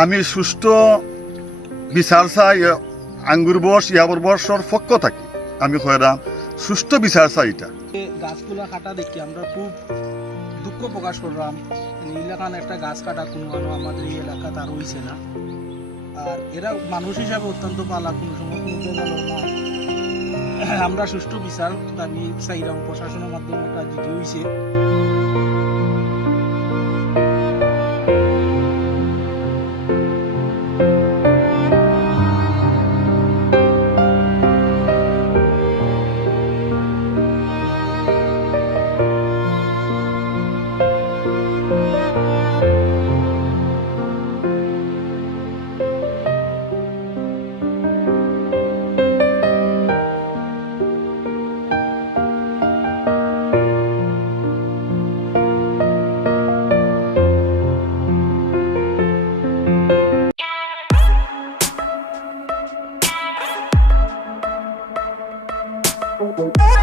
আমি সুষ্ঠু বিচার চাই আঙ্গুর বস ইয়াবর বর্ষর পক্ষ থাকি। আমি কয়রাম সুষ্ঠু বিচার চাই এটা। গাছগুলা কাটা দেখি আমরা খুব দুঃখ প্রকাশ করলাম। এলাকান একটা গাছ কাটা কোনো আমাদের এই এলাকা তার হইছে না। আর এরা মানুষ হিসাবে অত্যন্ত পালা কোনো সময়, কোনো আমরা সুষ্ঠু বিচার দাবি চাইলাম। প্রশাসনের মাধ্যমে একটা জিডি হয়েছে Música